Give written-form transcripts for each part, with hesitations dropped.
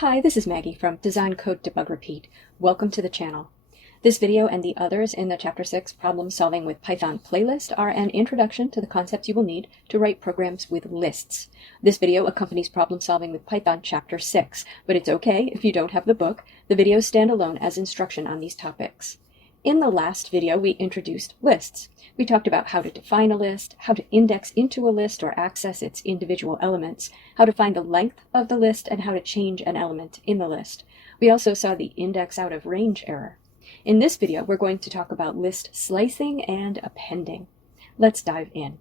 Hi, this is Maggie from Design Code Debug Repeat. Welcome to the channel. This video and the others in the Chapter 6 Problem Solving with Python playlist are an introduction to the concepts you will need to write programs with lists. This video accompanies Problem Solving with Python Chapter 6, but it's okay if you don't have the book. The videos stand alone as instruction on these topics. In the last video, we introduced lists. We talked about how to define a list, how to index into a list or access its individual elements, how to find the length of the list, and how to change an element in the list. We also saw the index out of range error. In this video, we're going to talk about list slicing and appending. Let's dive in.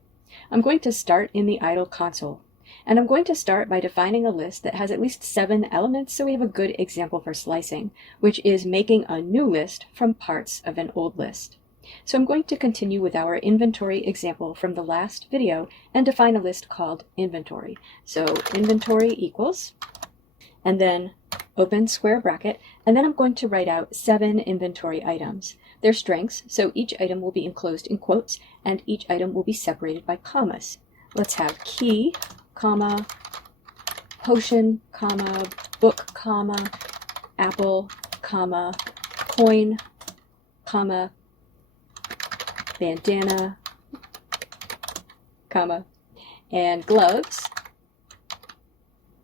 I'm going to start in the idle console. And I'm going to start by defining a list that has at least 7 elements, so we have a good example for slicing, which is making a new list from parts of an old list. So I'm going to continue with our inventory example from the last video and define a list called inventory. So inventory equals, and then open square bracket, and then I'm going to write out 7 inventory items. They're strings, so each item will be enclosed in quotes, and each item will be separated by commas. Let's have key, comma, potion, comma, book, comma, apple, comma, coin, comma, bandana, comma, and gloves,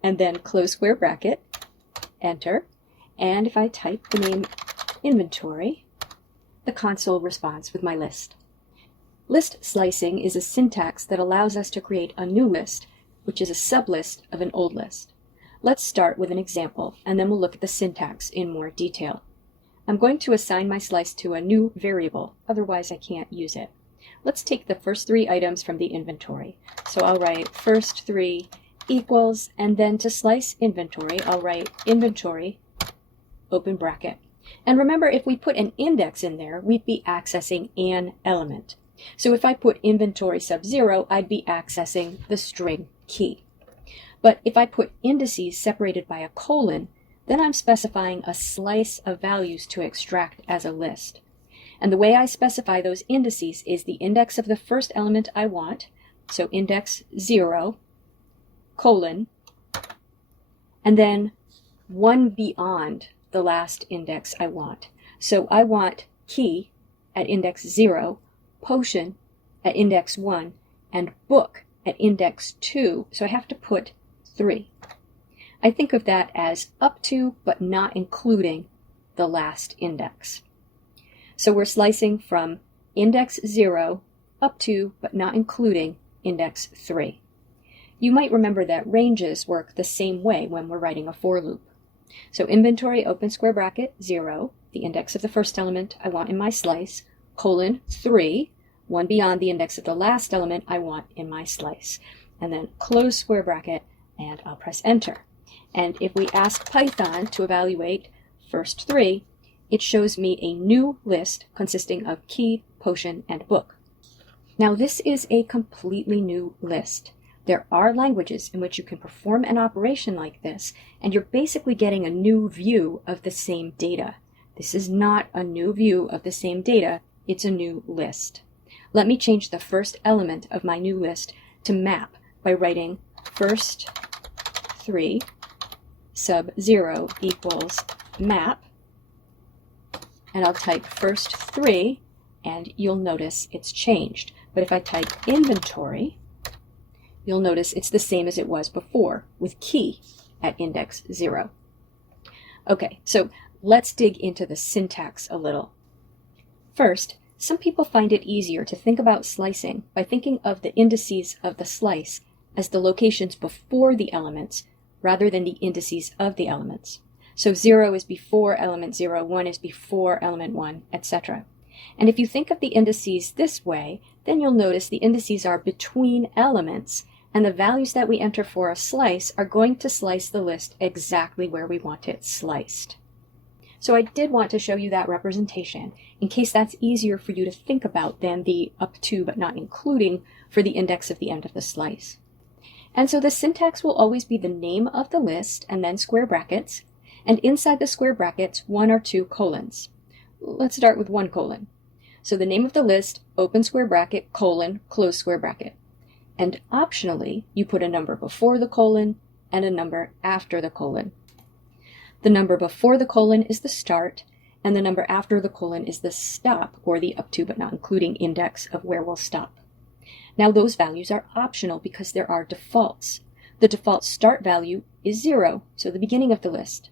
and then close square bracket, enter, and if I type the name inventory, the console responds with my list. List slicing is a syntax that allows us to create a new list, which is a sublist of an old list. Let's start with an example, and then we'll look at the syntax in more detail. I'm going to assign my slice to a new variable, otherwise I can't use it. Let's take the first 3 items from the inventory. So I'll write first 3 equals, and then to slice inventory, I'll write inventory, open bracket. And remember, if we put an index in there, we'd be accessing an element. So if I put inventory sub 0, I'd be accessing the string key. But if I put indices separated by a colon, then I'm specifying a slice of values to extract as a list. And the way I specify those indices is the index of the first element I want, so index 0, colon, and then 1 beyond the last index I want. So I want key at index 0, potion at index 1, and book at index 2, so I have to put 3. I think of that as up to, but not including, the last index. So we're slicing from index 0 up to, but not including, index 3. You might remember that ranges work the same way when we're writing a for loop. So inventory open square bracket 0, the index of the first element I want in my slice, colon 3, 1 beyond the index of the last element I want in my slice, and then close square bracket, and I'll press enter. And if we ask Python to evaluate first 3, it shows me a new list consisting of key, potion, and book. Now this is a completely new list. There are languages in which you can perform an operation like this, and you're basically getting a new view of the same data. This is not a new view of the same data, it's a new list. Let me change the first element of my new list to map by writing first 3 sub 0 equals map, and I'll type first 3, and you'll notice it's changed. But if I type inventory, you'll notice it's the same as it was before, with key at index 0. Okay, so let's dig into the syntax a little. First, some people find it easier to think about slicing by thinking of the indices of the slice as the locations before the elements rather than the indices of the elements. So 0 is before element 0, 1 is before element 1, etc. And if you think of the indices this way, then you'll notice the indices are between elements, and the values that we enter for a slice are going to slice the list exactly where we want it sliced. So I did want to show you that representation, in case that's easier for you to think about than the up to but not including for the index of the end of the slice. And so the syntax will always be the name of the list and then square brackets, and inside the square brackets 1 or 2 colons. Let's start with 1 colon. So the name of the list, open square bracket, colon, close square bracket. And optionally, you put a number before the colon and a number after the colon. The number before the colon is the start, and the number after the colon is the stop, or the up to but not including index of where we'll stop. Now those values are optional because there are defaults. The default start value is 0, so the beginning of the list.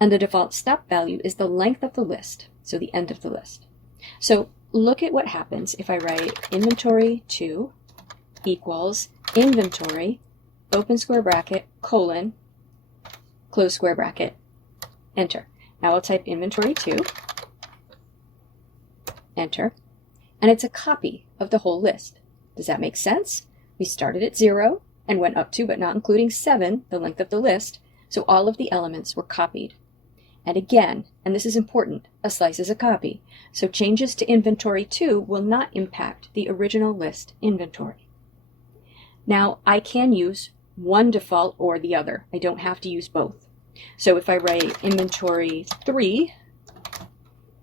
And the default stop value is the length of the list, so the end of the list. So look at what happens if I write inventory2 equals inventory, open square bracket, colon, close square bracket, enter. Now I'll type inventory2, enter, and it's a copy of the whole list. Does that make sense? We started at 0 and went up to, but not including 7, the length of the list, so all of the elements were copied. And again, and this is important, a slice is a copy, so changes to inventory2 will not impact the original list inventory. Now, I can use one default or the other. I don't have to use both. So if I write inventory3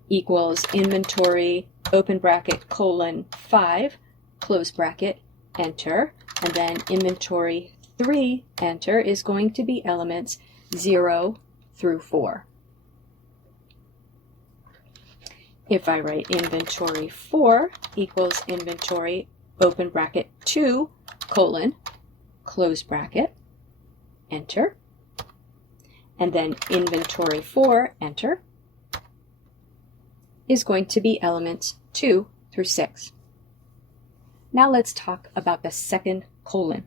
equals inventory, open bracket, colon, 5, close bracket, enter, and then inventory3, enter, is going to be elements 0 through 4. If I write inventory4 equals inventory, open bracket, 2, colon, close bracket, enter, and then inventory4, enter, is going to be elements 2 through 6. Now let's talk about the second colon.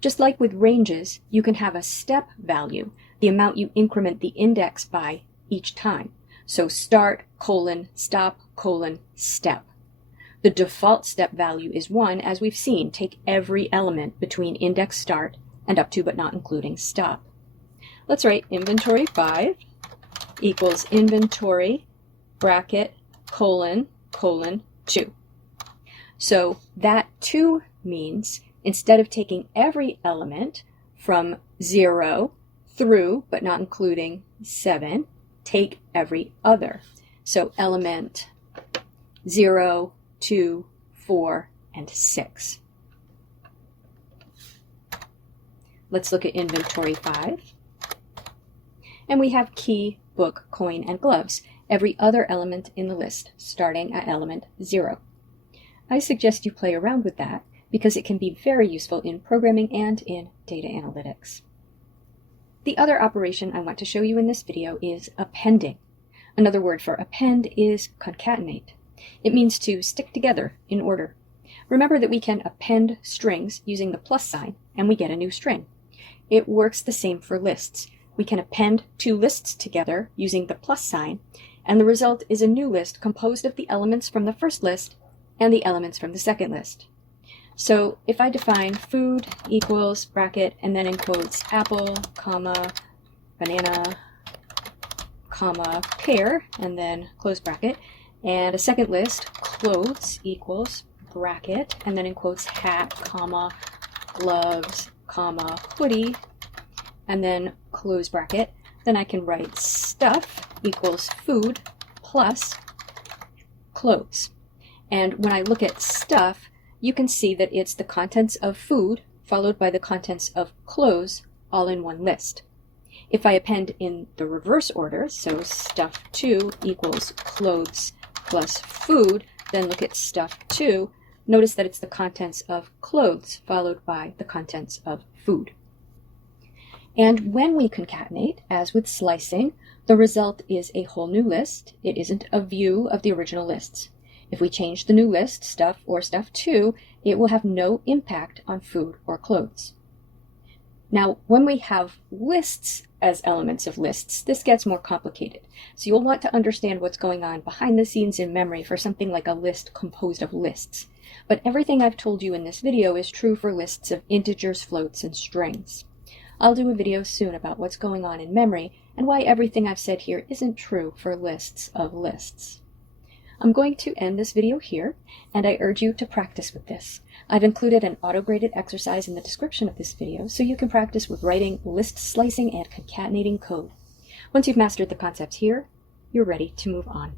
Just like with ranges, you can have a step value, the amount you increment the index by each time. So start, colon, stop, colon, step. The default step value is 1, as we've seen. Take every element between index start and up to but not including stop. Let's write inventory5 equals inventory, bracket, colon, colon, 2. So that 2 means instead of taking every element from 0 through, but not including 7, take every other. So element 0, 2, 4, and 6. Let's look at inventory 5. And we have key, book, coin, and gloves, every other element in the list, starting at element 0. I suggest you play around with that because it can be very useful in programming and in data analytics. The other operation I want to show you in this video is appending. Another word for append is concatenate. It means to stick together in order. Remember that we can append strings using the plus sign, and we get a new string. It works the same for lists. We can append two lists together using the plus sign, and the result is a new list composed of the elements from the first list and the elements from the second list. So if I define food equals bracket and then in quotes apple, comma, banana, comma, pear, and then close bracket, and a second list, clothes equals bracket and then in quotes hat, comma, gloves, comma, hoodie, and then close bracket, then I can write stuff equals food plus clothes. And when I look at stuff, you can see that it's the contents of food followed by the contents of clothes all in one list. If I append in the reverse order, so stuff 2 equals clothes plus food, then look at stuff 2, notice that it's the contents of clothes followed by the contents of food. And when we concatenate, as with slicing, the result is a whole new list. It isn't a view of the original lists. If we change the new list, stuff or stuff 2, it will have no impact on food or clothes. Now, when we have lists as elements of lists, this gets more complicated. So you'll want to understand what's going on behind the scenes in memory for something like a list composed of lists. But everything I've told you in this video is true for lists of integers, floats, and strings. I'll do a video soon about what's going on in memory and why everything I've said here isn't true for lists of lists. I'm going to end this video here, and I urge you to practice with this. I've included an auto-graded exercise in the description of this video so you can practice with writing list slicing and concatenating code. Once you've mastered the concepts here, you're ready to move on.